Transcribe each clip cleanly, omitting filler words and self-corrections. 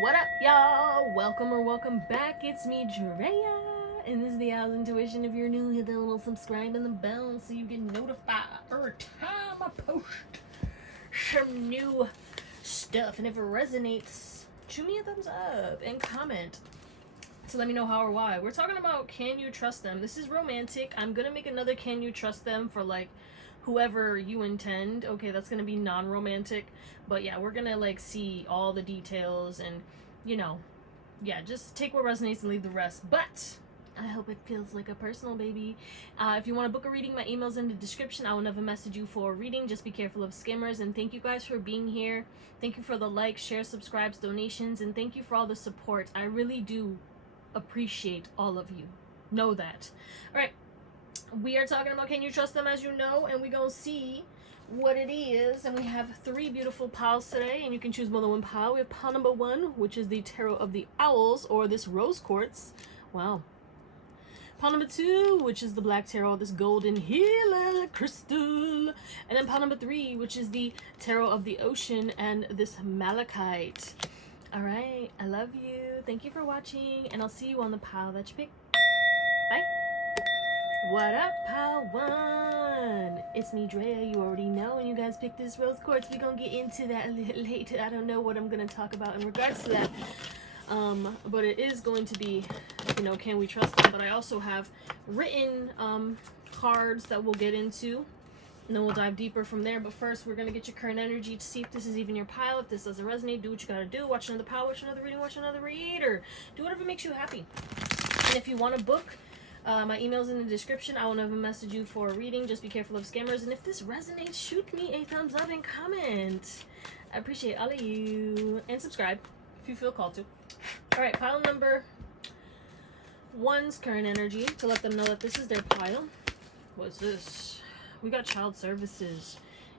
What up, y'all? Welcome back. It's me, Drea, and this is the Owl's Intuition. If you're new, hit that little subscribe and the bell so you get notified every time I post some new stuff. And if it resonates, shoot me a thumbs up and comment to let me know how or why. We're talking about can you trust them? This is romantic. I'm gonna make another can you trust them for like whoever you intend. Okay, that's gonna be non-romantic, but yeah, we're gonna like see all the details and yeah, just take what resonates and leave the rest. But I hope it feels like a personal baby. If you want to book a reading, my email's in the description. I will never message you for a reading. Just be careful of scammers. And thank you guys for being here. Thank you for the likes, shares, subscribes, donations, and thank you for all the support. I really do appreciate all of you. Know that. All right. We are talking about can you trust them, as you know, and we're going to see what it is. And we have 3 beautiful piles today, and you can choose more than one pile. We have pile number 1, which is the Tarot of the Owls, or this rose quartz. Wow. Pile number 2, which is the black tarot, this golden healer crystal. And then pile number 3, which is the Tarot of the Ocean and this malachite. All right, I love you. Thank you for watching, and I'll see you on the pile that you pick. Bye. What up, pile 1? It's me, Drea. You already know, and you guys picked this rose quartz. We're gonna get into that a little later. I don't know what I'm gonna talk about in regards to that. But it is going to be, can we trust them? But I also have written cards that we'll get into, and then we'll dive deeper from there. But first, we're gonna get your current energy to see if this is even your pile. If this doesn't resonate, do what you gotta do. Watch another pile, watch another reading, watch another reader. Do whatever makes you happy. And if you want to book, my email's in the description. I will never message you for a reading. Just be careful of scammers. And if this resonates, shoot me a thumbs up and comment. I appreciate all of you. And subscribe if you feel called to. Alright, pile number 1's current energy to let them know that this is their pile. What's this? We got child services.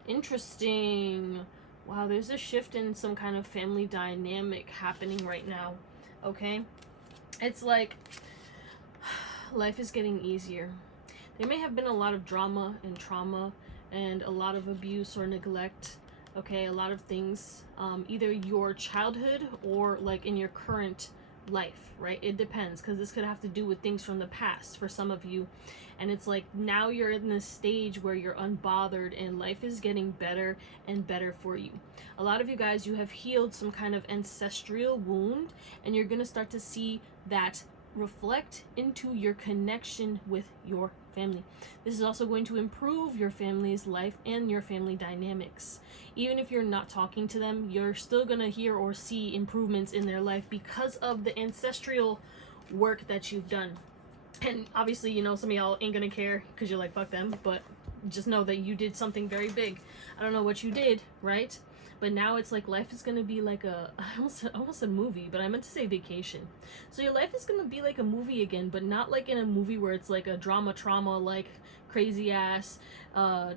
Interesting. Wow, there's a shift in some kind of family dynamic happening right now. Okay? It's like life is getting easier. There may have been a lot of drama and trauma and a lot of abuse or neglect. Okay, a lot of things, either your childhood or like in your current life, right? It depends, because this could have to do with things from the past for some of you. And it's like now you're in this stage where you're unbothered and life is getting better and better for you. A lot of you guys, you have healed some kind of ancestral wound, and you're going to start to see that reflect into your connection with your family. This is also going to improve your family's life and your family dynamics. Even if you're not talking to them, you're still gonna hear or see improvements in their life because of the ancestral work that you've done. And obviously, some of y'all ain't gonna care because you're like, fuck them, but just know that you did something very big. I don't know what you did, right? But now it's like life is going to be like I almost said movie, but I meant to say vacation. So your life is going to be like a movie again, but not like in a movie where it's like a trauma, like crazy ass,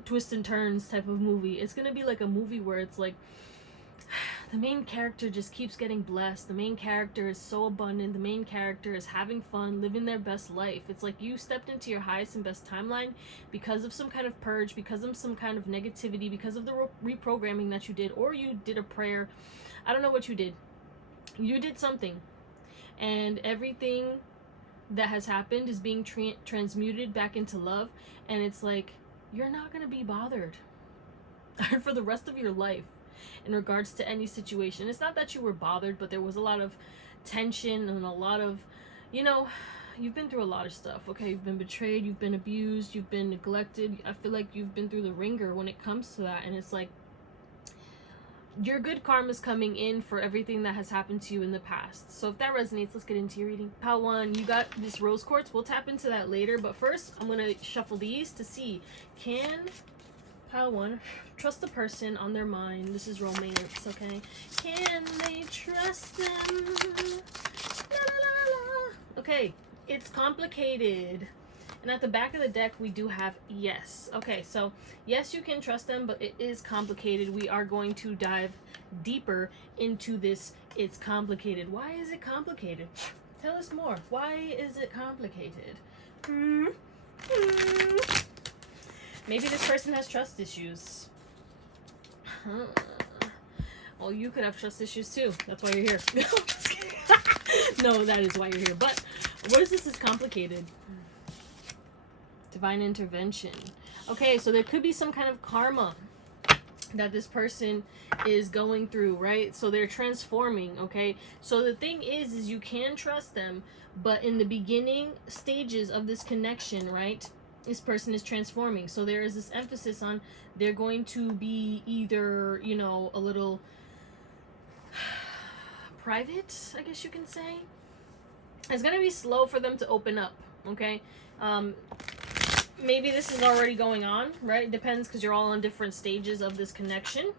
twists and turns type of movie. It's going to be like a movie where it's like the main character just keeps getting blessed. The main character is so abundant. The main character is having fun, living their best life. It's like you stepped into your highest and best timeline because of some kind of purge, because of some kind of negativity, because of the reprogramming that you did, or you did a prayer. I don't know what you did. You did something. And everything that has happened is being transmuted back into love. And it's like, you're not going to be bothered for the rest of your life in regards to any situation. It's not that you were bothered, but there was a lot of tension and a lot of, you've been through a lot of stuff. Okay, you've been betrayed, you've been abused, you've been neglected. I feel like you've been through the ringer when it comes to that, and it's like your good karma is coming in for everything that has happened to you in the past. So if that resonates, let's get into your reading. Pile 1, you got this rose quartz. We'll tap into that later, but first I'm gonna shuffle these to see, can pile 1 trust the person on their mind? This is romance, okay? Can they trust them? La, la, la, la. Okay, it's complicated. And at the back of the deck, we do have yes. Okay, so yes, you can trust them, but it is complicated. We are going to dive deeper into this. It's complicated. Why is it complicated? Tell us more. Why is it complicated? Maybe this person has trust issues. Well, you could have trust issues too. That's why you're here. No, that is why you're here. But what is this is complicated? Divine intervention. Okay, so there could be some kind of karma that this person is going through, right? So they're transforming, okay? So the thing is you can trust them, but in the beginning stages of this connection, right, this person is transforming. So there is this emphasis on they're going to be either, you know, a little private, I guess you can say. It's going to be slow for them to open up, okay? Maybe this is already going on, right? Depends, because you're all on different stages of this connection.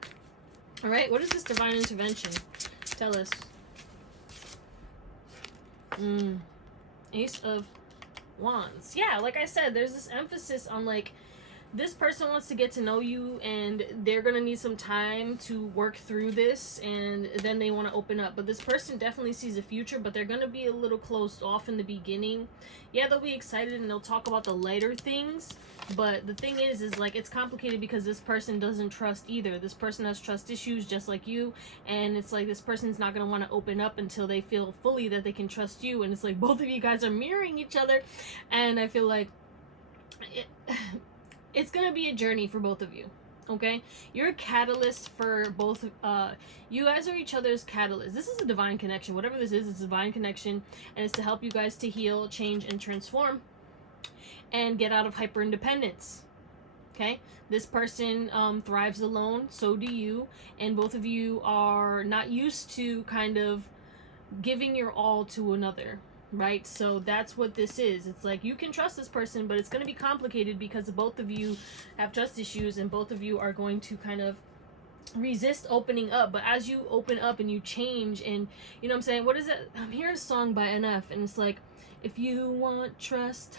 All right, what is this divine intervention? Tell us. Ace of Wands. Yeah, like I said, there's this emphasis on, like, this person wants to get to know you, and they're going to need some time to work through this, and then they want to open up. But this person definitely sees a future, but they're going to be a little closed off in the beginning. Yeah, they'll be excited, and they'll talk about the lighter things. But the thing is like, it's complicated because this person doesn't trust either. This person has trust issues just like you, and it's like this person's not going to want to open up until they feel fully that they can trust you. And it's like both of you guys are mirroring each other, and I feel like it's going to be a journey for both of you, okay? You're a catalyst for both. You guys are each other's catalyst. This is a divine connection. Whatever this is, it's a divine connection, and it's to help you guys to heal, change, and transform, and get out of hyper independence. Okay, this person thrives alone, so do you, and both of you are not used to kind of giving your all to another, right? So that's what this is. It's like you can trust this person, but it's going to be complicated because both of you have trust issues, and both of you are going to kind of resist opening up. But as you open up and you change, and you know what I'm saying, what is it? I'm hearing a song by NF, and it's like, if you want trust,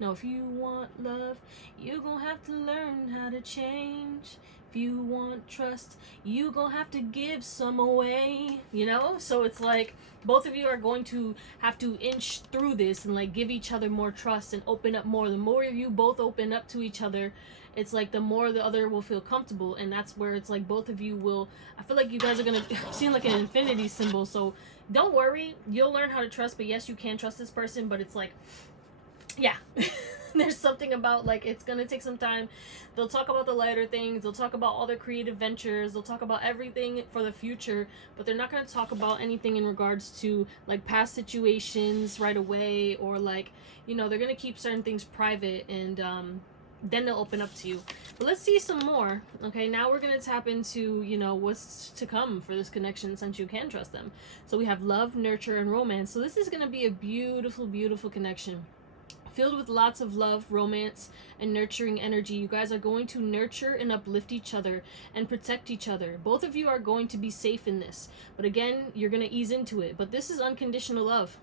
no, if you want love, you gonna have to learn how to change. If you want trust, you gonna have to give some away, you know? So it's like both of you are going to have to inch through this and like give each other more trust and open up more. The more you both open up to each other, it's like the more the other will feel comfortable, and that's where it's like both of you will, I feel like you guys are gonna seem like an infinity symbol. So don't worry, you'll learn how to trust. But yes, you can trust this person, but it's like, yeah, there's something about, like, it's gonna take some time. They'll talk about the lighter things, they'll talk about all their creative ventures, they'll talk about everything for the future, but they're not gonna talk about anything in regards to like past situations right away, or like, you know, they're gonna keep certain things private, and then they'll open up to you. But let's see some more. Okay, now we're gonna tap into, you know, what's to come for this connection, since you can trust them. So we have love, nurture, and romance. So this is gonna be a beautiful, beautiful connection, filled with lots of love, romance, and nurturing energy. You guys are going to nurture and uplift each other and protect each other. Both of you are going to be safe in this. But again, you're going to ease into it. But this is unconditional love.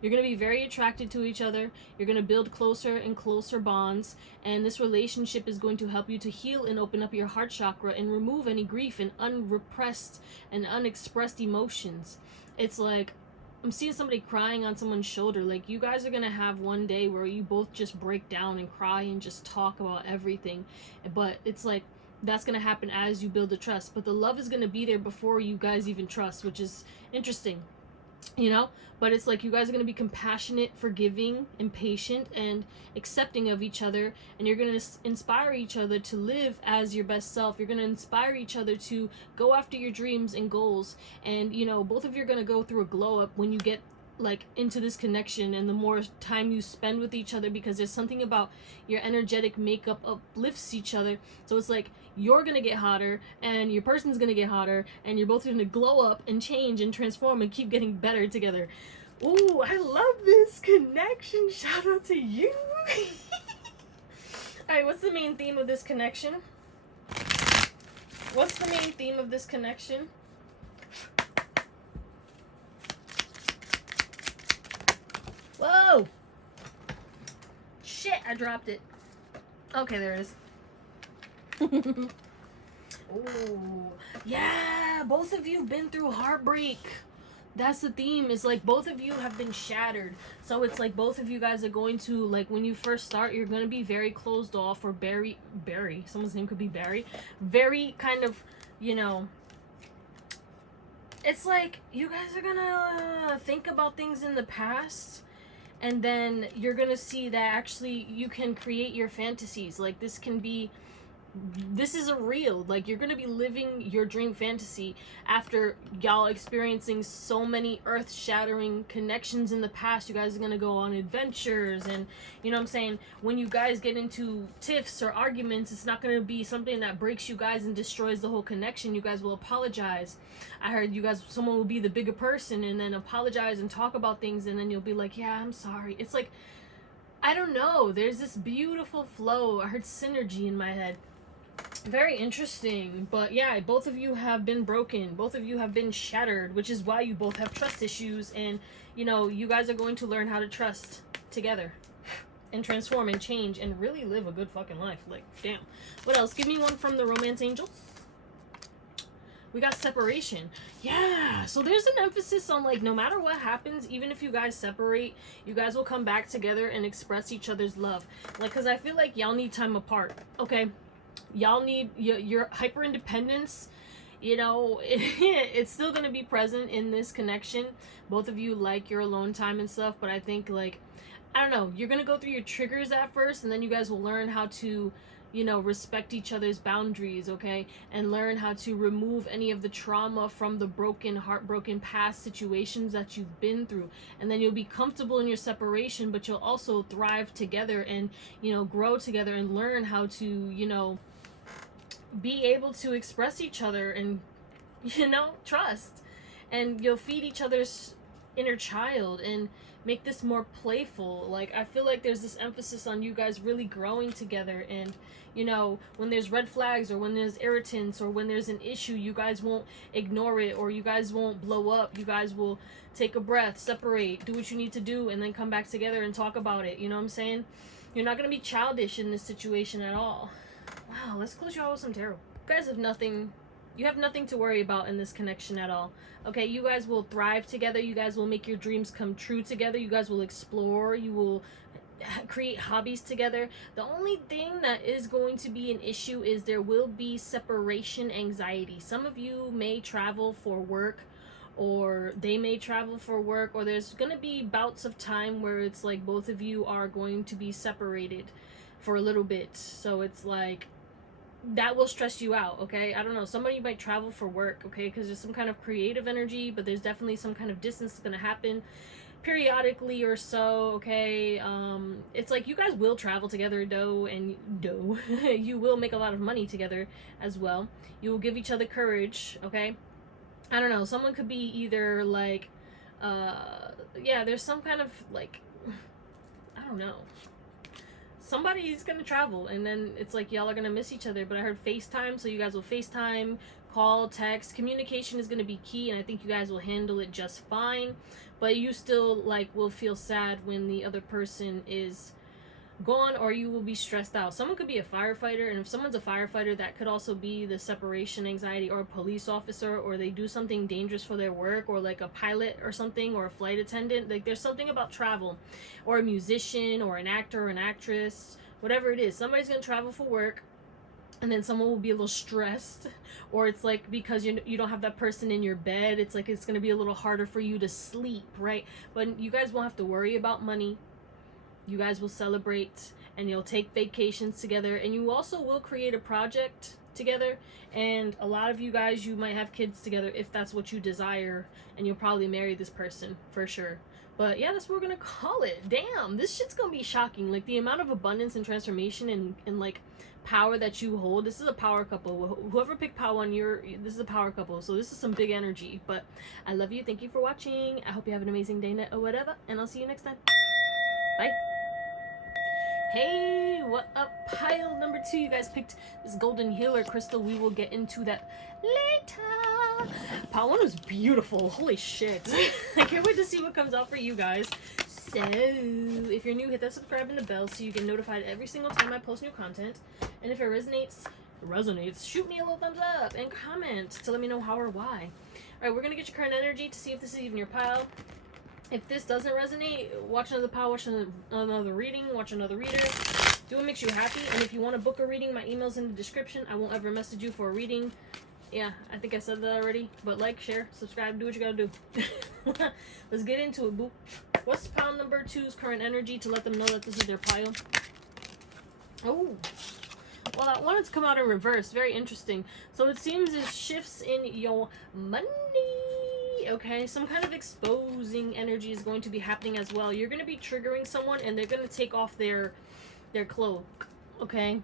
You're going to be very attracted to each other. You're going to build closer and closer bonds. And this relationship is going to help you to heal and open up your heart chakra and remove any grief and unrepressed and unexpressed emotions. It's like, I'm seeing somebody crying on someone's shoulder. Like, you guys are going to have one day where you both just break down and cry and just talk about everything. But it's like, that's going to happen as you build the trust. But the love is going to be there before you guys even trust, which is interesting, you know? But it's like you guys are going to be compassionate, forgiving, and patient, and accepting of each other. And you're going to inspire each other to live as your best self. You're going to inspire each other to go after your dreams and goals. And, you know, both of you are going to go through a glow up when you get like into this connection, and the more time you spend with each other, because there's something about your energetic makeup uplifts each other. So it's like you're gonna get hotter and your person's gonna get hotter, and you're both gonna glow up and change and transform and keep getting better together. Ooh, I love this connection. Shout out to you. All right, what's the main theme of this connection? What's the main theme of this connection? Whoa! Shit, I dropped it. Okay, there it is. Ooh. Yeah, both of you been through heartbreak. That's the theme. It's like both of you have been shattered. So it's like both of you guys are going to, like, when you first start, you're going to be very closed off, or Barry. Someone's name could be Barry. Very kind of, you know, it's like you guys are gonna think about things in the past, and then you're gonna see that actually you can create your fantasies. Like this is a real, like, you're gonna be living your dream fantasy after y'all experiencing so many earth-shattering connections in the past. You guys are gonna go on adventures, and you know what I'm saying, when you guys get into tiffs or arguments, it's not gonna be something that breaks you guys and destroys the whole connection. You guys will apologize. I heard you guys, someone will be the bigger person and then apologize and talk about things, and then you'll be like, yeah, I'm sorry. It's like, I don't know, there's this beautiful flow. I heard synergy in my head. Very interesting. But yeah, both of you have been broken, both of you have been shattered, which is why you both have trust issues. And you know, you guys are going to learn how to trust together and transform and change and really live a good fucking life. Like, damn. What else? Give me one from the romance angel. We got separation. Yeah, so there's an emphasis on, like, no matter what happens, even if you guys separate, you guys will come back together and express each other's love. Like, because I feel like y'all need time apart, okay? Y'all need your hyper independence. You know, it's still going to be present in this connection. Both of you like your alone time and stuff, but I think, like, I don't know, you're going to go through your triggers at first, and then you guys will learn how to, you know, respect each other's boundaries, okay? And learn how to remove any of the trauma from the broken, heartbroken past situations that you've been through. And then you'll be comfortable in your separation, but you'll also thrive together and, you know, grow together and learn how to, you know, be able to express each other and, you know, trust. And you'll feed each other's inner child and make this more playful. Like, I feel like there's this emphasis on you guys really growing together, and you know, when there's red flags or when there's irritants or when there's an issue, you guys won't ignore it, or you guys won't blow up. You guys will take a breath, separate, do what you need to do, and then come back together and talk about it. You know what I'm saying? You're not going to be childish in this situation at all. Wow, let's close you all with some tarot. You guys have nothing, you have nothing to worry about in this connection at all. Okay, you guys will thrive together. You guys will make your dreams come true together. You guys will explore. You will create hobbies together. The only thing that is going to be an issue is there will be separation anxiety. Some of you may travel for work, or they may travel for work, or there's going to be bouts of time where it's like both of you are going to be separated for a little bit. So it's like, that will stress you out, okay? I don't know, somebody might travel for work, okay, because there's some kind of creative energy, but there's definitely some kind of distance that's going to happen periodically or so, okay? It's like you guys will travel together, you will make a lot of money together as well. You will give each other courage, okay? I don't know, someone could be either like, yeah, there's some kind of, like, I don't know, somebody's gonna travel, and then it's like y'all are gonna miss each other. But I heard FaceTime, so you guys will FaceTime, call, text. Communication is gonna be key, and I think you guys will handle it just fine. But you still, like, will feel sad when the other person is gone, or you will be stressed out. Someone could be a firefighter, and if someone's a firefighter, that could also be the separation anxiety, or a police officer, or they do something dangerous for their work, or like a pilot or something, or a flight attendant. Like, there's something about travel, or a musician, or an actor or an actress, whatever it is. Somebody's gonna travel for work, and then someone will be a little stressed, or it's like because you don't have that person in your bed, it's like it's gonna be a little harder for you to sleep, right? But you guys won't have to worry about money. You guys will celebrate, and you'll take vacations together, and you also will create a project together. And a lot of you guys, you might have kids together if that's what you desire, and you'll probably marry this person for sure. But yeah, that's what we're gonna call it. Damn, this shit's gonna be shocking. Like, the amount of abundance and transformation and like power that you hold. This is a power couple. Whoever picked power on this is a power couple, so this is some big energy. But I love you. Thank you for watching. I hope you have an amazing day, night, or whatever, and I'll see you next time. Bye. Hey, what up? Pile number 2. You guys picked this golden healer crystal. We will get into that later. Pile 1 was beautiful. Holy shit. I can't wait to see what comes out for you guys. So, if you're new, hit that subscribe and the bell so you get notified every single time I post new content. And if it resonates, shoot me a little thumbs up and comment to let me know how or why. Alright, we're going to get your current energy to see if this is even your pile. If this doesn't resonate, watch another pile, watch another reading, watch another reader. Do what makes you happy. And if you want to book a reading, my email's in the description. I won't ever message you for a reading Yeah, I think I said that already. But like, share, subscribe, do what you gotta do. Let's get into it, boo. What's pile number 2's current energy to let them know that this is their pile? Oh. Well, I wanted to come out in reverse. Very interesting. So it seems it shifts in your money. Okay, some kind of exposing energy is going to be happening as well. You're going to be triggering someone and they're going to take off their cloak. Okay?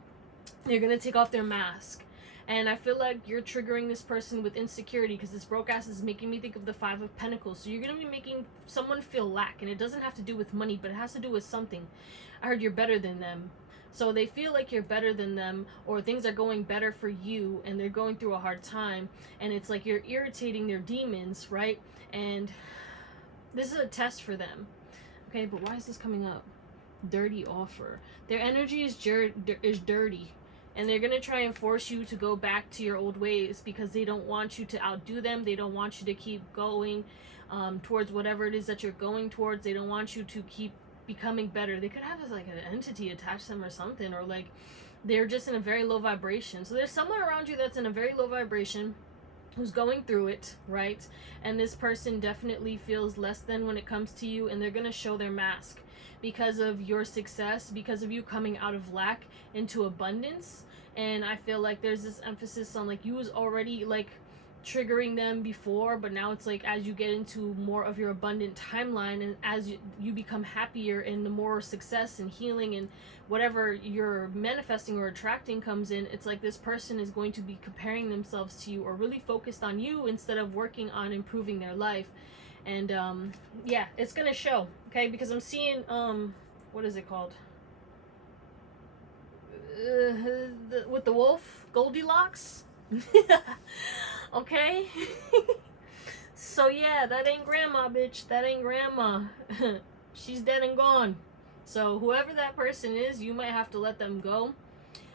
They're going to take off their mask. And I feel like you're triggering this person with insecurity because this broke ass is making me think of the 5 of Pentacles. So you're going to be making someone feel lack. And it doesn't have to do with money, but it has to do with something. I heard you're better than them. So they feel like you're better than them, or things are going better for you and they're going through a hard time. And it's like you're irritating their demons, right? And this is a test for them. Okay, but why is this coming up? Dirty offer. Their energy is dirty. And they're going to try and force you to go back to your old ways because they don't want you to outdo them. They don't want you to keep going towards whatever it is that you're going towards. They don't want you to keep becoming better. They could have like an entity attached to them or something, or like they're just in a very low vibration. So there's someone around you that's in a very low vibration who's going through it, right? And this person definitely feels less than when it comes to you, and they're going to show their mask because of your success, because of you coming out of lack into abundance. And I feel like there's this emphasis on like you was already like triggering them before, but now it's like as you get into more of your abundant timeline and as you become happier and the more success and healing and whatever you're manifesting or attracting comes in, it's like this person is going to be comparing themselves to you or really focused on you instead of working on improving their life. And yeah, it's gonna show, okay? Because I'm seeing what is it called, with the wolf, Goldilocks. Okay. So yeah, that ain't grandma, bitch. That ain't grandma. She's dead and gone. So whoever that person is, you might have to let them go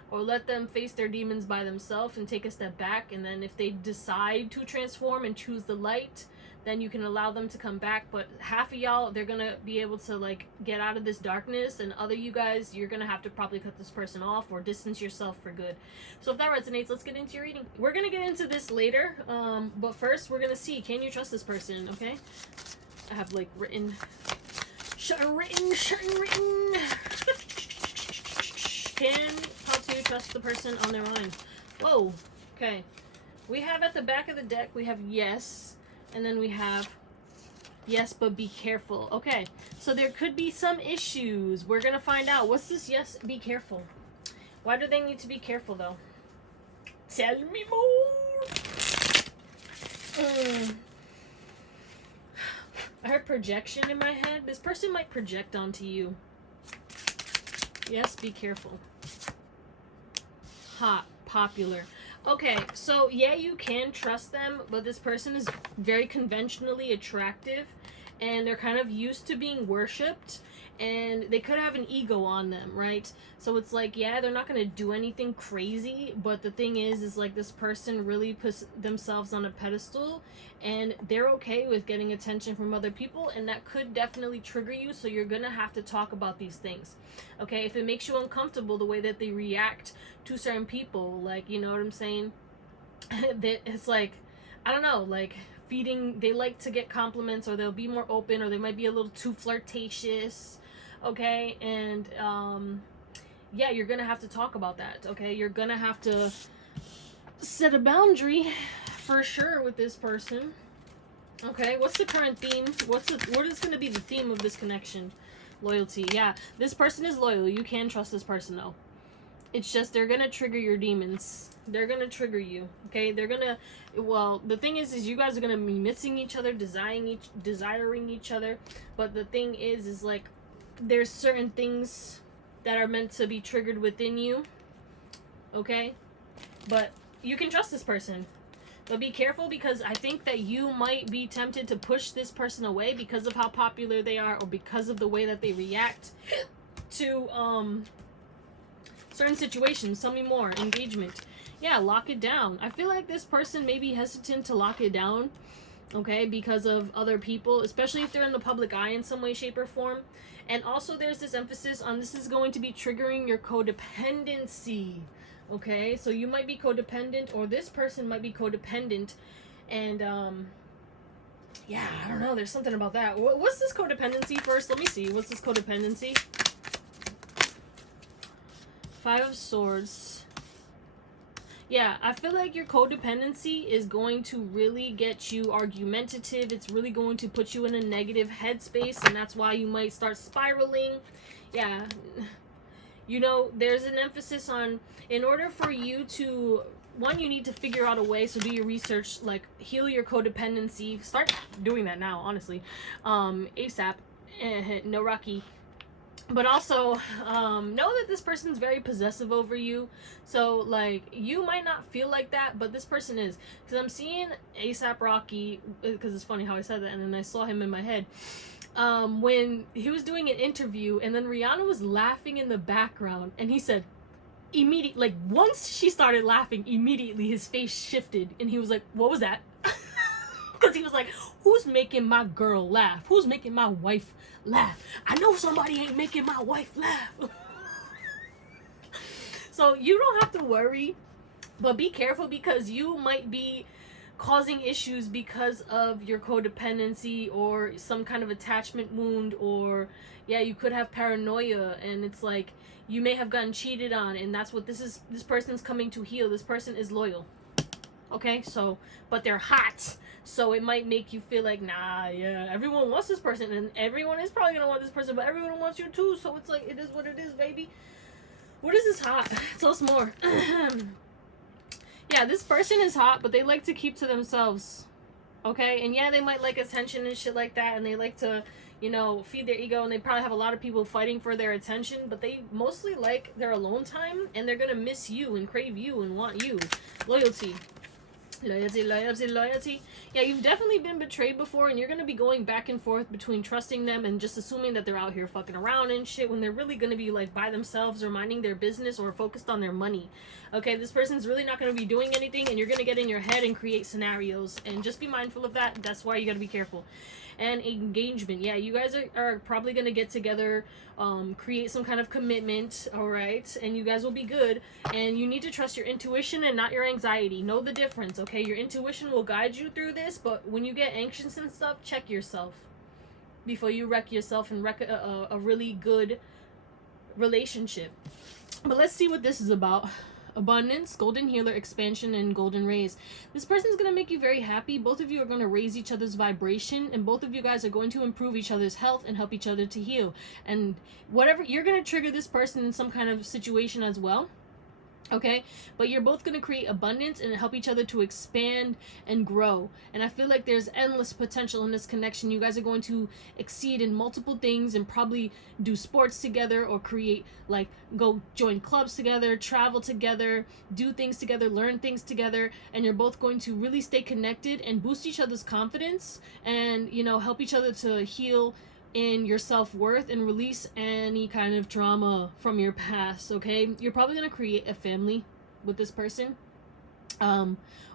or let them face their demons by themselves and take a step back. And then if they decide to transform and choose the light, then you can allow them to come back. But half of y'all, they're gonna be able to like get out of this darkness, and other you guys, you're gonna have to probably cut this person off or distance yourself for good. So if that resonates, let's get into your reading. We're gonna get into this later, but first we're gonna see, can you trust this person? Okay, I have like written. How to trust the person on their line. Whoa. Okay, we have at the back of the deck, we have yes. And then we have, yes, but be careful. Okay, so there could be some issues. We're going to find out. What's this yes, be careful? Why do they need to be careful, though? Tell me more. I heard projection in my head. This person might project onto you. Yes, be careful. Hot, popular. Okay, so yeah, you can trust them, but this person is very conventionally attractive and they're kind of used to being worshipped and they could have an ego on them, right? So it's like, yeah, they're not going to do anything crazy, but the thing is like this person really puts themselves on a pedestal and they're okay with getting attention from other people, and that could definitely trigger you. So you're going to have to talk about these things. Okay, if it makes you uncomfortable the way that they react to certain people, like, you know what I'm saying? It's like, I don't know, like feeding, they like to get compliments, or they'll be more open, or they might be a little too flirtatious. Okay, and yeah, you're gonna have to talk about that. Okay, you're gonna have to set a boundary for sure with this person. Okay, what's the current theme? What is going to be the theme of this connection? Loyalty. Yeah, this person is loyal. You can trust this person, though. It's just they're going to trigger your demons. They're going to trigger you. Okay, they're going to... Well, the thing is you guys are going to be missing each other, desiring each other. But the thing is like, there's certain things that are meant to be triggered within you. Okay? But you can trust this person. But be careful, because I think that you might be tempted to push this person away because of how popular they are, or because of the way that they react to certain situations. Tell me more. Engagement. Yeah, lock it down. I feel like this person may be hesitant to lock it down, okay, because of other people, especially if they're in the public eye in some way, shape, or form. And also there's this emphasis on this is going to be triggering your codependency. Okay, so you might be codependent, or this person might be codependent, and yeah, I don't know. There's something about that. What's this codependency first? Let me see. What's this codependency? Five of Swords. Yeah, I feel like your codependency is going to really get you argumentative. It's really going to put you in a negative headspace, and that's why you might start spiraling. Yeah. You know, there's an emphasis on, in order for you to, one, you need to figure out a way, so do your research, like, heal your codependency. Start doing that now, honestly. ASAP. No Rocky. But also, know that this person's very possessive over you. So, like, you might not feel like that, but this person is. Because I'm seeing ASAP Rocky, because it's funny how I said that, and then I saw him in my head. When he was doing an interview, and then Rihanna was laughing in the background, and he said, like, once she started laughing, immediately his face shifted, and he was like, what was that? Because he was like, who's making my girl laugh? Who's making my wife laugh? I know somebody ain't making my wife laugh. So you don't have to worry, but be careful, because you might be causing issues because of your codependency or some kind of attachment wound, or yeah, you could have paranoia, and it's like you may have gotten cheated on, and that's what this person's coming to heal. This person is loyal. Okay, so, but they're hot, so it might make you feel like, nah, yeah, everyone wants this person, and everyone is probably gonna want this person, but everyone wants you too, so it's like, it is what it is, baby. What is this hot? Tell us more. Yeah, this person is hot, but they like to keep to themselves, okay? And yeah, they might like attention and shit like that, and they like to, you know, feed their ego, and they probably have a lot of people fighting for their attention, but they mostly like their alone time, and they're gonna miss you and crave you and want you. Loyalty. Loyalty, loyalty, loyalty. Yeah, you've definitely been betrayed before, and you're going to be going back and forth between trusting them and just assuming that they're out here fucking around and shit, when they're really going to be, like, by themselves or minding their business or focused on their money. Okay, this person's really not going to be doing anything, and you're going to get in your head and create scenarios, and just be mindful of that. That's why you got to be careful. And engagement. Yeah, you guys are probably going to get together, create some kind of commitment, all right? And you guys will be good. And you need to trust your intuition and not your anxiety. Know the difference, okay? Your intuition will guide you through this, but when you get anxious and stuff, check yourself before you wreck yourself and wreck a really good relationship. But let's see what this is about. Abundance, golden healer, expansion, and golden rays. This person's going to make you very happy. Both of you are going to raise each other's vibration, and both of you guys are going to improve each other's health and help each other to heal. And whatever, you're going to trigger this person in some kind of situation as well. Okay, but you're both going to create abundance and help each other to expand and grow. And I feel like there's endless potential in this connection. You guys are going to exceed in multiple things and probably do sports together, or create, like, go join clubs together, travel together, do things together, learn things together. And you're both going to really stay connected and boost each other's confidence, and, you know, help each other to heal in your self-worth and release any kind of trauma from your past. Okay, you're probably going to create a family with this person,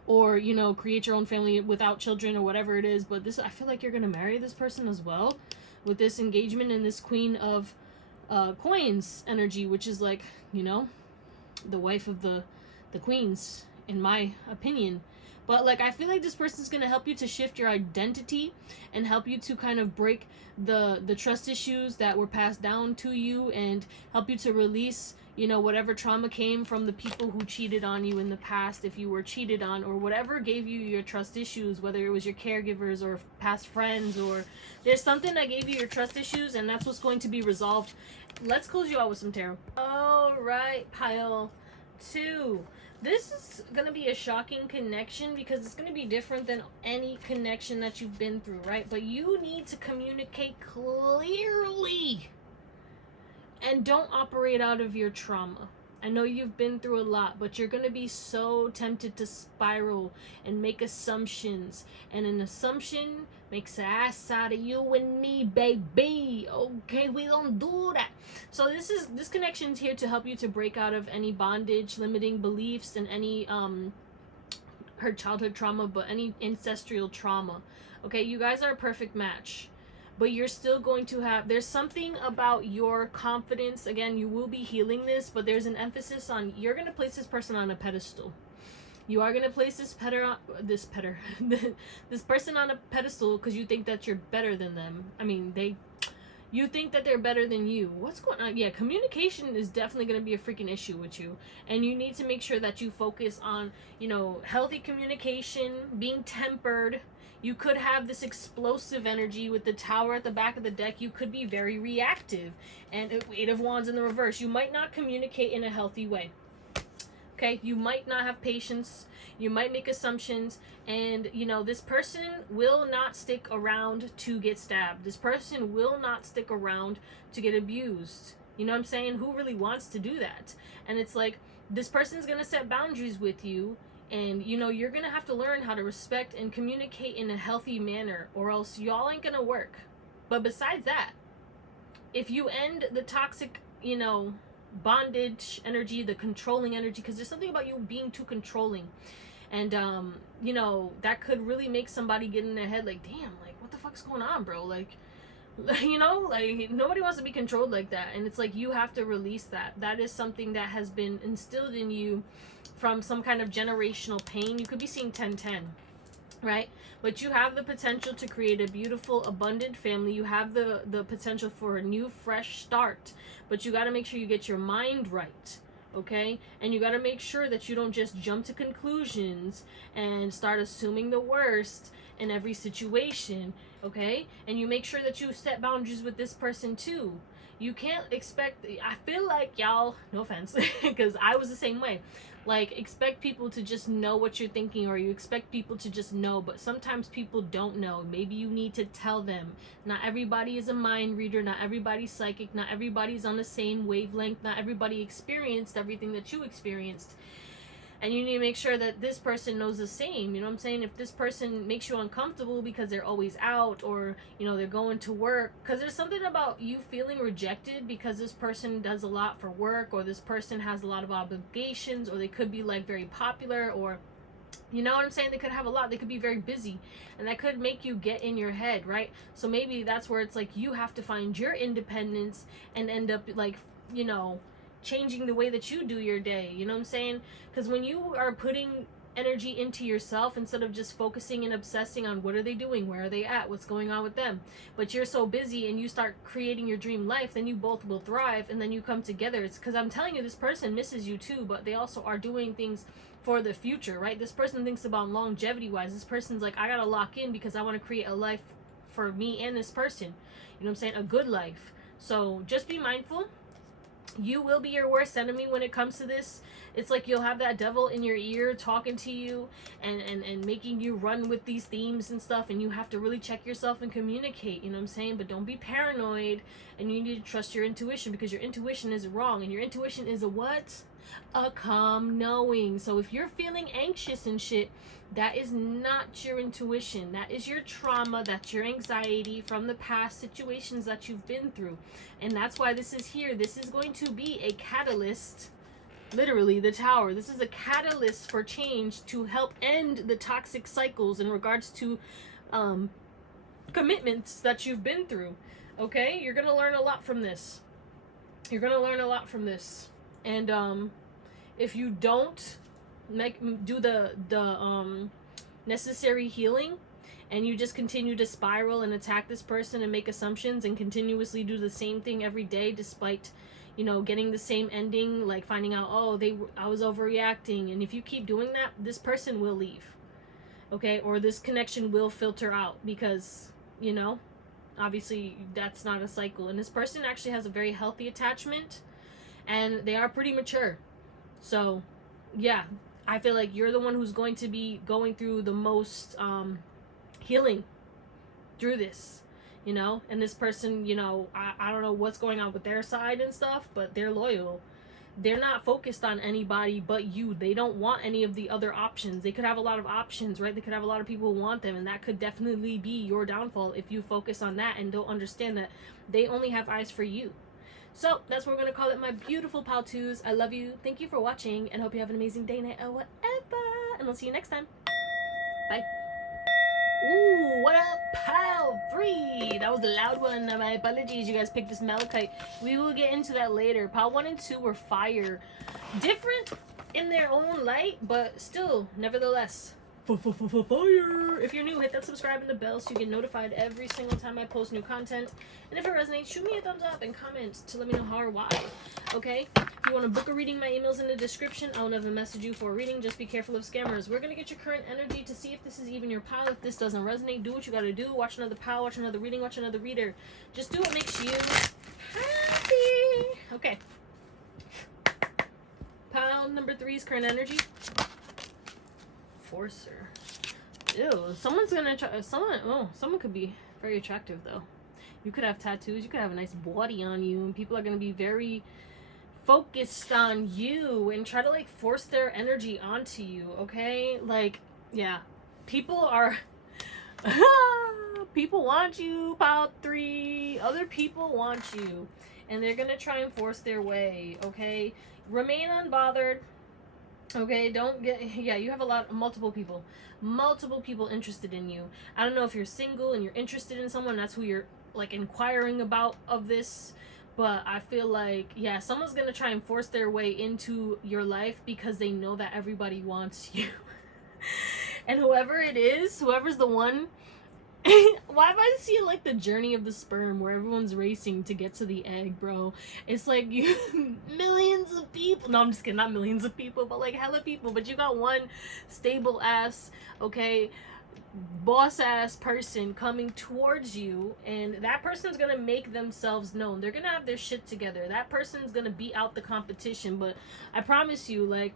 or, you know, create your own family without children or whatever it is. But this, I feel like you're going to marry this person as well with this engagement and this Queen of Coins energy, which is, like, you know, the wife of the queens, in my opinion. But, like, I feel like this person's going to help you to shift your identity and help you to kind of break the trust issues that were passed down to you, and help you to release, you know, whatever trauma came from the people who cheated on you in the past, if you were cheated on, or whatever gave you your trust issues, whether it was your caregivers or past friends, or there's something that gave you your trust issues, and that's what's going to be resolved. Let's close you out with some tarot. All right, pile 2. This is going to be a shocking connection, because it's going to be different than any connection that you've been through, right? But you need to communicate clearly, and don't operate out of your trauma. I know you've been through a lot, but you're going to be so tempted to spiral and make assumptions. And an assumption makes an ass out of you and me, baby. Okay, we don't do that. So this connection's here to help you to break out of any bondage, limiting beliefs, and any her childhood trauma, but any ancestral trauma. Okay, you guys are a perfect match. but you're still going to have, there's something about your confidence. Again, you will be healing this, but there's an emphasis on, you're going to place this person on a pedestal. You are going to place this this person on a pedestal because you think that you're better than them. I mean, you think that they're better than you. What's going on? Yeah, communication is definitely going to be a freaking issue with you. And you need to make sure that you focus on, you know, healthy communication, being tempered. You could have this explosive energy with the Tower at the back of the deck. You could be very reactive. And Eight of Wands in the reverse. You might not communicate in a healthy way. Okay, you might not have patience, you might make assumptions, and you know, this person will not stick around to get stabbed. This person will not stick around to get abused. You know what I'm saying? Who really wants to do that? And it's like, this person's gonna set boundaries with you, and you know, you're gonna have to learn how to respect and communicate in a healthy manner, or else y'all ain't gonna work. But besides that, if you end the toxic, you know, bondage energy, the controlling energy, because there's something about you being too controlling, and you know, that could really make somebody get in their head like, damn, like what the fuck's going on, bro? Like you know, like nobody wants to be controlled like that. And it's like, you have to release that. That is something that has been instilled in you from some kind of generational pain. You could be seeing 10-10, right? But you have the potential to create a beautiful, abundant family. You have the potential for a new, fresh start. But you got to make sure you get your mind right, okay? And you got to make sure that you don't just jump to conclusions and start assuming the worst in every situation, okay? And you make sure that you set boundaries with this person too. You can't expect, I feel like y'all, no offense, because I was the same way. Like, expect people to just know what you're thinking, or you expect people to just know, but sometimes people don't know. Maybe you need to tell them. Not everybody is a mind reader, not everybody's psychic, not everybody's on the same wavelength, not everybody experienced everything that you experienced. And you need to make sure that this person knows the same. You know what I'm saying? If this person makes you uncomfortable because they're always out, or, you know, they're going to work, because there's something about you feeling rejected because this person does a lot for work, or this person has a lot of obligations, or they could be like very popular, or, you know what I'm saying? They could have a lot. They could be very busy, and that could make you get in your head, right? So maybe that's where it's like you have to find your independence and end up like, you know, changing the way that you do your day. You know what I'm saying? Because when you are putting energy into yourself instead of just focusing and obsessing on what are they doing, where are they at, what's going on with them, but you're so busy and you start creating your dream life, then you both will thrive, and then you come together. It's because I'm telling you, this person misses you too, but they also are doing things for the future, right? This person thinks about longevity wise. This person's like, I gotta lock in because I want to create a life for me and this person. You know what I'm saying? A good life. So just be mindful. You will be your worst enemy when it comes to this. It's like you'll have that devil in your ear talking to you and making you run with these themes and stuff, and you have to really check yourself and communicate, you know what I'm saying? But don't be paranoid, and you need to trust your intuition, because your intuition is wrong, and your intuition is a what? A calm knowing. So if you're feeling anxious and shit, that is not your intuition. That is your trauma. That's your anxiety from the past situations that you've been through. And that's why this is here. This is going to be a catalyst. Literally, the Tower. This is a catalyst for change to help end the toxic cycles in regards to commitments that you've been through. Okay? You're going to learn a lot from this. You're going to learn a lot from this. And if you don't do the necessary healing, and you just continue to spiral and attack this person and make assumptions and continuously do the same thing every day, despite, you know, getting the same ending, like finding out, oh, I was overreacting, and if you keep doing that, this person will leave, okay? Or this connection will filter out, because, you know, obviously that's not a cycle. And this person actually has a very healthy attachment, and they are pretty mature. So yeah, I feel like you're the one who's going to be going through the most healing through this, you know. And this person, you know, I don't know what's going on with their side and stuff, but they're loyal. They're not focused on anybody but you. They don't want any of the other options. They could have a lot of options, right? They could have a lot of people who want them, and that could definitely be your downfall if you focus on that and don't understand that they only have eyes for you. So that's what we're going to call it, my beautiful pal-twos. I love you. Thank you for watching, and hope you have an amazing day, night, or whatever. And we'll see you next time. Bye. Ooh, what up, pal 3? Hey, that was a loud one. My apologies. You guys picked this malachite. We will get into that later. Pile 1 and 2 were fire. Different in their own light, but still, nevertheless, fire. If you're new, hit that subscribe and the bell so you get notified every single time I post new content. And if it resonates, shoot me a thumbs up and comment to let me know how or why. Okay? If you want to book a reading, my email's in the description. I'll never message you for a reading. Just be careful of scammers. We're going to get your current energy to see if this is even your pile. If this doesn't resonate, do what you got to do. Watch another pile, watch another reading, watch another reader. Just do what makes you happy. Okay. Pile number 3's current energy. Forcer. Ew, someone's gonna try. Someone could be very attractive though. You could have tattoos. You could have a nice body on you, and people are gonna be very focused on you and try to like force their energy onto you. Okay, like yeah, people are. People want you. Pile 3. Other people want you, and they're gonna try and force their way. Okay, remain unbothered. Okay, don't get, yeah, you have multiple people interested in you. I don't know if you're single and you're interested in someone, that's who you're like inquiring about of this, but I feel like, yeah, someone's gonna try and force their way into your life because they know that everybody wants you. And whoever it is, whoever's the one, why am I seeing like the journey of the sperm where everyone's racing to get to the egg, bro? It's like you millions of people. No, I'm just kidding, not millions of people, but like hella people. But you got one stable ass, okay, boss ass person coming towards you, and that person's gonna make themselves known. They're gonna have their shit together. That person's gonna beat out the competition. But I promise you, like,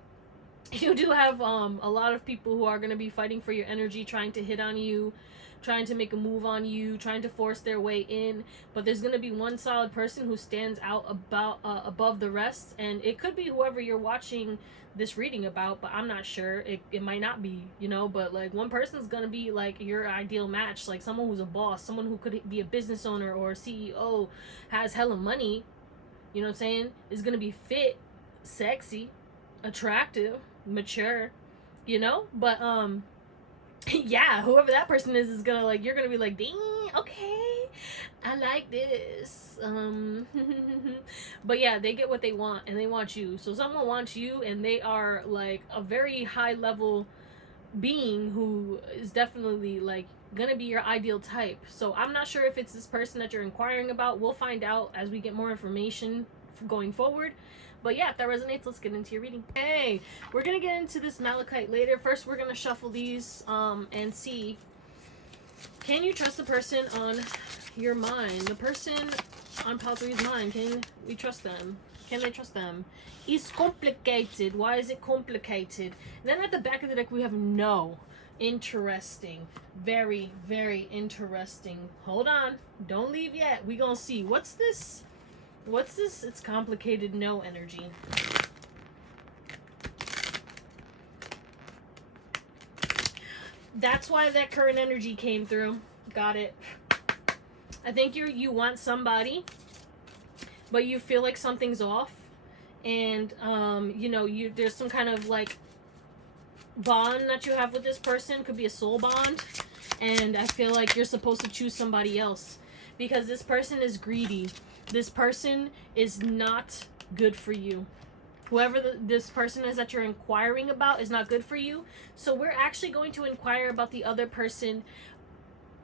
you do have a lot of people who are gonna be fighting for your energy, trying to hit on you, trying to make a move on you, trying to force their way in. But there's gonna be one solid person who stands out above the rest, and it could be whoever you're watching this reading about, but I'm not sure. It might not be, you know, but like one person's gonna be like your ideal match, like someone who's a boss, someone who could be a business owner or a CEO, has hella money, you know what I'm saying, is gonna be fit, sexy, attractive, mature, you know. But yeah, whoever that person is gonna like, you're gonna be like, dang, okay, I like this. But yeah, they get what they want, and they want you. So someone wants you, and they are like a very high level being who is definitely like gonna be your ideal type. So I'm not sure if it's this person that you're inquiring about. We'll find out as we get more information going forward. But yeah, if that resonates, let's get into your reading. Hey, we're gonna get into this malachite later. First, we're gonna shuffle these and see, can you trust the person on your mind? The person on pile 3's mind, can we trust them? Can they trust them? It's complicated. Why is it complicated? And then at the back of the deck, we have no. Interesting. Very, very interesting. Hold on. Don't leave yet. We gonna see. What's this? What's this? It's complicated. No energy. That's why that current energy came through. Got it. I think you want somebody, but you feel like something's off, and you know, there's some kind of like bond that you have with this person. Could be a soul bond, and I feel like you're supposed to choose somebody else because this person is greedy. This person is not good for you. Whoever this person is that you're inquiring about is not good for you. So we're actually going to inquire about the other person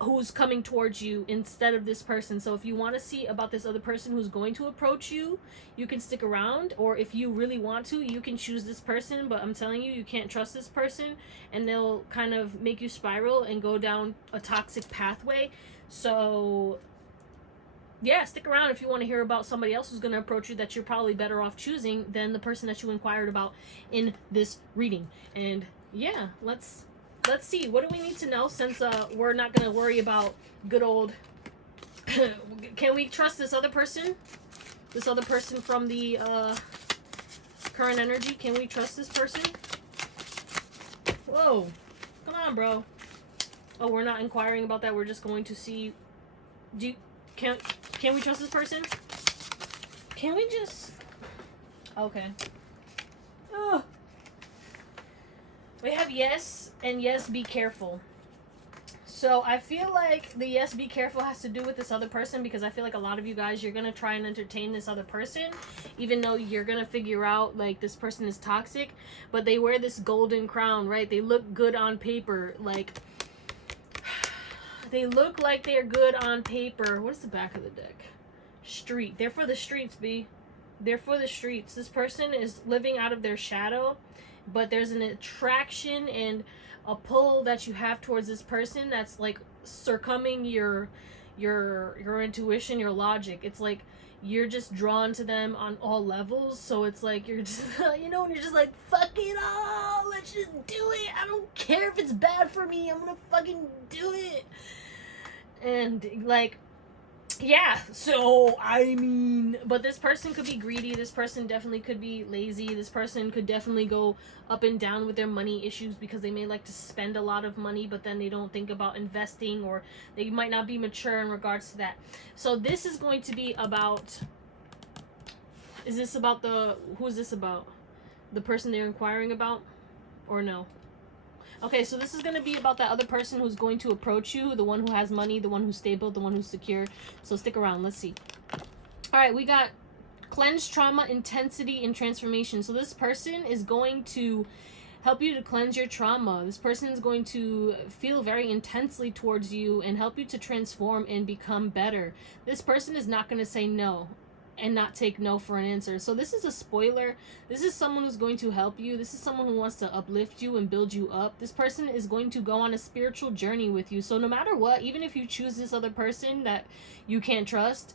who's coming towards you instead of this person. So if you want to see about this other person who's going to approach you, you can stick around. Or if you really want to, you can choose this person. But I'm telling you, you can't trust this person, and they'll kind of make you spiral and go down a toxic pathway. So yeah, stick around if you want to hear about somebody else who's going to approach you that you're probably better off choosing than the person that you inquired about in this reading. And yeah, let's see. What do we need to know, since we're not going to worry about good old can we trust this other person? This other person from the current energy. Can we trust this person? Whoa. Come on, bro. Oh, we're not inquiring about that. We're just going to see. Can we trust this person? Can we just... Okay. Oh. We have yes, and yes, be careful. So I feel like the yes, be careful has to do with this other person, because I feel like a lot of you guys, you're going to try and entertain this other person, even though you're going to figure out like this person is toxic, but they wear this golden crown, right? They look good on paper. Like, they look like they're good on paper. What's the back of the deck? Street. They're for the streets, B. They're for the streets. This person is living out of their shadow, but there's an attraction and a pull that you have towards this person that's like circuming your intuition, your logic. It's like you're just drawn to them on all levels. So it's like you're just you know, and you're just like, fuck it all, let's just do it. I don't care if it's bad for me, I'm gonna fucking do it. And like, yeah, so I mean, but this person could be greedy, this person definitely could be lazy, this person could definitely go up and down with their money issues, because they may like to spend a lot of money, but then they don't think about investing, or they might not be mature in regards to that. So this is going to be about, is this about who is this about? The person they're inquiring about, or no? Okay, so this is going to be about that other person who's going to approach you, the one who has money, the one who's stable, the one who's secure. So stick around. Let's see. All right, we got cleanse trauma, intensity, and transformation. So this person is going to help you to cleanse your trauma. This person is going to feel very intensely towards you and help you to transform and become better. This person is not going to say no and not take no for an answer. So this is a spoiler. This is someone who's going to help you. This is someone who wants to uplift you and build you up. This person is going to go on a spiritual journey with you. So no matter what, even if you choose this other person that you can't trust,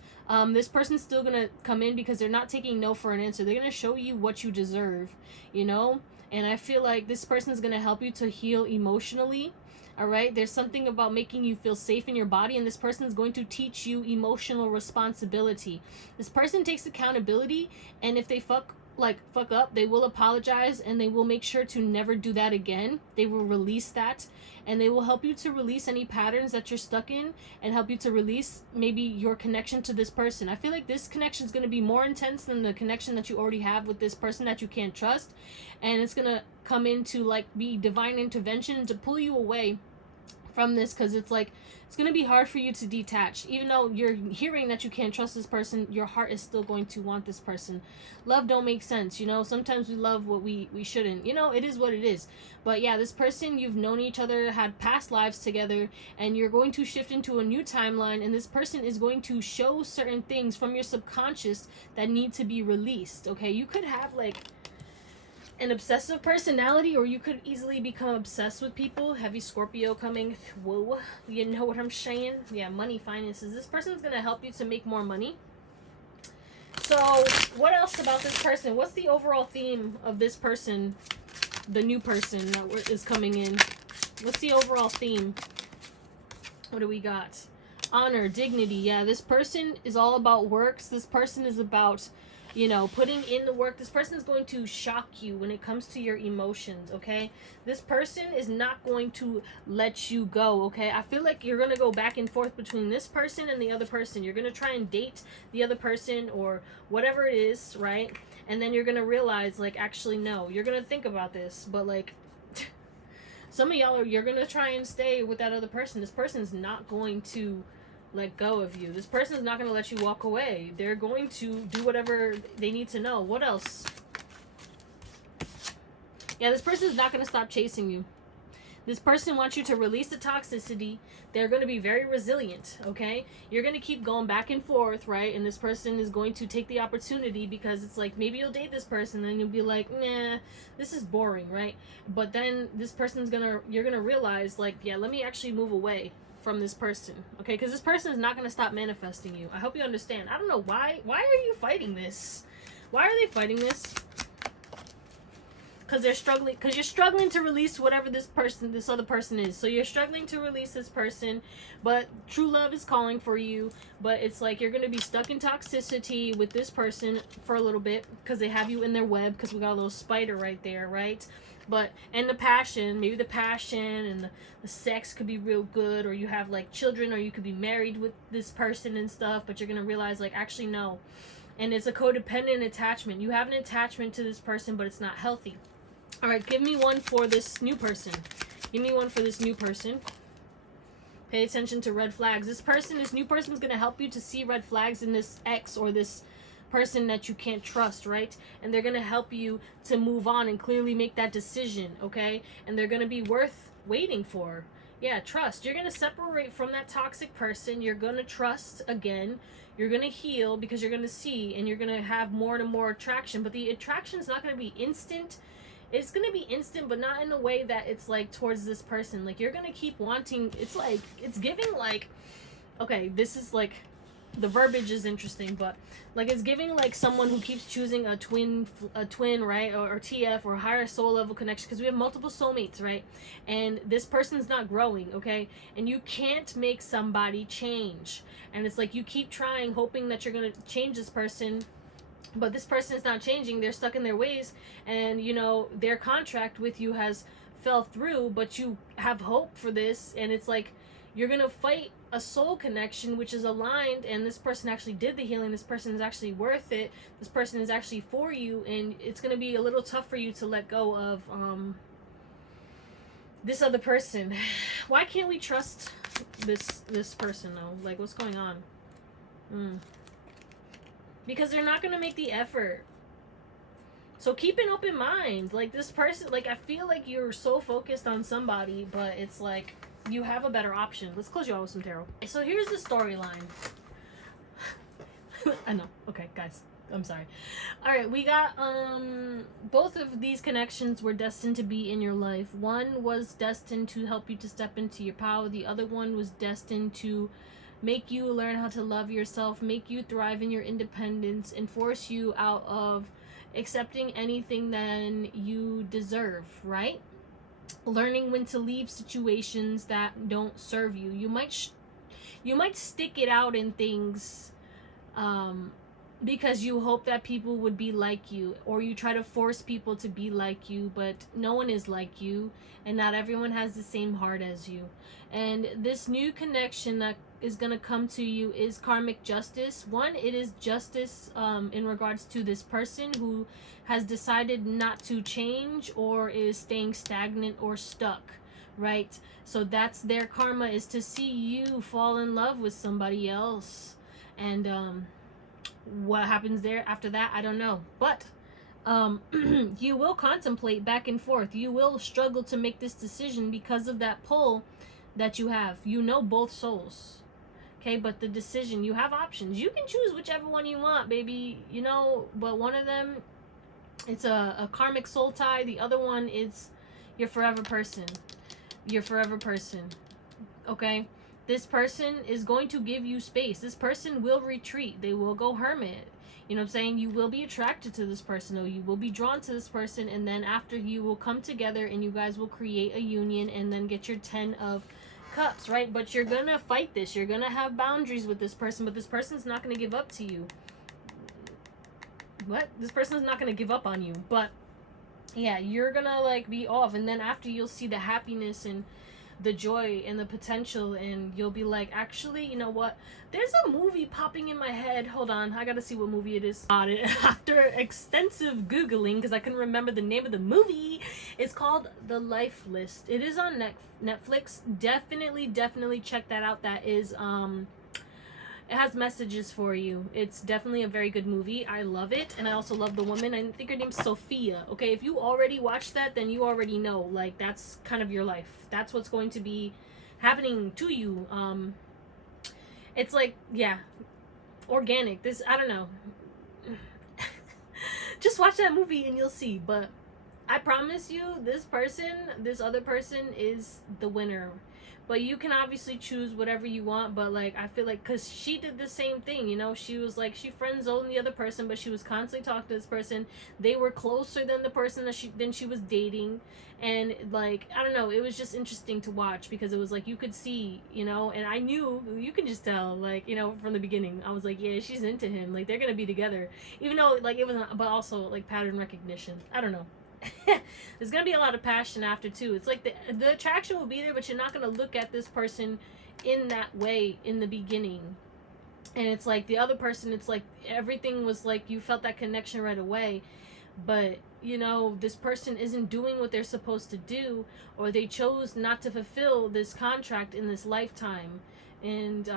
this person's still gonna come in, because they're not taking no for an answer. They're gonna show you what you deserve, you know? And I feel like this person is gonna help you to heal emotionally. All right, there's something about making you feel safe in your body, and this person is going to teach you emotional responsibility. This person takes accountability, and if they fuck up, they will apologize, and they will make sure to never do that again. They will release that, and they will help you to release any patterns that you're stuck in, and help you to release maybe your connection to this person. I feel like this connection is going to be more intense than the connection that you already have with this person that you can't trust, and it's going to come into like be divine intervention to pull you away from this, because it's like it's going to be hard for you to detach. Even though you're hearing that you can't trust this person, your heart is still going to want this person. Love don't make sense, you know. Sometimes we love what we shouldn't, you know. It is what it is. But yeah, this person, you've known each other, had past lives together, and you're going to shift into a new timeline, and this person is going to show certain things from your subconscious that need to be released. Okay, you could have like an obsessive personality, or you could easily become obsessed with people. Heavy Scorpio coming. Whoa, you know what I'm saying? Yeah, money, finances. This person's gonna help you to make more money. So what else about this person? What's the overall theme of this person, the new person that is coming in? What's the overall theme? What do we got? Honor, dignity. Yeah, this person is all about works. This person is about, you know, putting in the work. This person is going to shock you when it comes to your emotions, okay? This person is not going to let you go, okay? I feel like you're going to go back and forth between this person and the other person. You're going to try and date the other person or whatever it is, right? And then you're going to realize, like, actually, no. You're going to think about this, but, like, some of y'all you're going to try and stay with that other person. This person's not going to let go of you. This person is not going to let you walk away. They're going to do whatever they need to know. What else? Yeah, this person is not going to stop chasing you. This person wants you to release the toxicity. They're going to be very resilient, okay? You're going to keep going back and forth, right? And this person is going to take the opportunity, because it's like, maybe you'll date this person, then you'll be like, nah, this is boring, right? But then this person's you're going to realize, like, yeah, let me actually move away from this person, okay? Because this person is not going to stop manifesting you. I hope you understand. I don't know why are you fighting this? Why are they fighting this? Because they're struggling, because you're struggling to release whatever this other person is. So you're struggling to release this person, but true love is calling for you. But it's like you're going to be stuck in toxicity with this person for a little bit, because they have you in their web, because we got a little spider right there, right? But, and the passion, maybe the passion and the sex could be real good, or you have like children, or you could be married with this person and stuff, but you're going to realize, like, actually no. And it's a codependent attachment. You have an attachment to this person, but it's not healthy. All right, give me one for this new person. Give me one for this new person. Pay attention to red flags. This new person is going to help you to see red flags in this ex or this person that you can't trust, right? And they're going to help you to move on and clearly make that decision, okay? And they're going to be worth waiting for. Yeah, trust. You're going to separate from that toxic person. You're going to trust again. You're going to heal because you're going to see, and you're going to have more and more attraction. But the attraction is not going to be instant. It's going to be instant, but not in a way that it's like towards this person. Like, you're going to keep wanting, it's like, it's giving like, okay, this is like, the verbiage is interesting, but like it's giving like someone who keeps choosing a twin, right, or TF or higher soul level connection, because we have multiple soulmates, right? And this person's not growing, okay? And you can't make somebody change, and it's like you keep trying, hoping that you're gonna change this person, but this person is not changing. They're stuck in their ways, and you know their contract with you has fell through, but you have hope for this, and it's like you're gonna fight a soul connection which is aligned, and this person actually did the healing. This person is actually worth it. This person is actually for you, and it's gonna be a little tough for you to let go of this other person. Why can't we trust this person though? Like, what's going on? Because they're not gonna make the effort. So keep an open mind. Like, this person, like, I feel like you're so focused on somebody, but it's like you have a better option. Let's close you out with some tarot. So here's the storyline. I know. Okay, guys. I'm sorry. Alright, we got both of these connections were destined to be in your life. One was destined to help you to step into your power. The other one was destined to make you learn how to love yourself, make you thrive in your independence, and force you out of accepting anything that you deserve, right? Learning when to leave situations that don't serve you. You might stick it out in things because you hope that people would be like you, or you try to force people to be like you, but no one is like you, and not everyone has the same heart as you. And this new connection that is going to come to you is karmic justice. One, it is justice in regards to this person who has decided not to change or is staying stagnant or stuck, right? So that's their karma, is to see you fall in love with somebody else. And what happens there after that, I don't know. But you will contemplate back and forth. You will struggle to make this decision because of that pull that you have. You know both souls. Okay, but the decision, you have options. You can choose whichever one you want, baby. You know, but one of them, it's a karmic soul tie. The other one is your forever person. Your forever person. Okay? This person is going to give you space. This person will retreat. They will go hermit. You know what I'm saying? You will be attracted to this person, or you will be drawn to this person, and then after you will come together and you guys will create a union and then get your 10 of Cups, right? But you're gonna fight this. You're gonna have boundaries with this person, but this person's not gonna give up to you. What? This person's not gonna give up on you, but yeah, you're gonna like be off, and then after you'll see the happiness and the joy and the potential, and you'll be like, actually, you know what, there's a movie popping in my head. Hold on, I gotta see what movie it is. After extensive googling, because I couldn't remember the name of the movie, it's called The Life List. It is on Netflix. Definitely check that out. That is it has messages for you. It's definitely a very good movie. I love it, and I also love the woman. I think her name's Sophia. Okay, if you already watched that, then you already know, like, that's kind of your life. That's what's going to be happening to you. It's like, yeah, organic. This, I don't know. Just watch that movie and you'll see. But I promise you, this other person is the winner. But you can obviously choose whatever you want. But like, I feel like, because she did the same thing, you know, she was like, she friend zoned the other person, but she was constantly talking to this person. They were closer than the person that she was dating. And like, I don't know, it was just interesting to watch, because it was like, you could see, you know, and I knew, you can just tell, like, you know, from the beginning, I was like, yeah, she's into him, like, they're gonna be together, even though, like, it was not, but also, like, pattern recognition, I don't know. There's gonna be a lot of passion after too. It's like the attraction will be there, but you're not gonna look at this person in that way in the beginning. And it's like the other person, it's like everything was like you felt that connection right away. but you know, this person isn't doing what they're supposed to do, or they chose not to fulfill this contract in this lifetime, and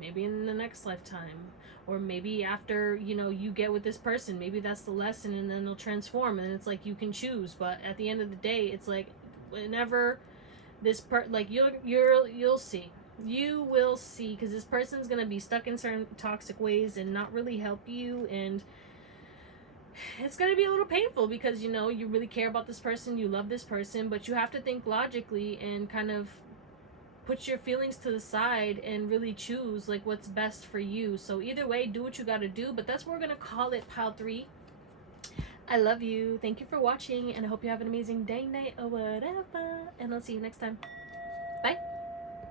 maybe in the next lifetime, or maybe after, you know, you get with this person, maybe that's the lesson, and then they'll transform, and it's like you can choose. But at the end of the day, it's like whenever like you'll see, you will see, because this person's gonna be stuck in certain toxic ways and not really help you, and it's going to be a little painful, because you know, you really care about this person, you love this person, but you have to think logically and kind of put your feelings to the side and really choose like what's best for you. So either way, do what you got to do. But that's what we're going to call it, pile 3. I love you, thank you for watching, and I hope you have an amazing day, night, or whatever, and I'll see you next time.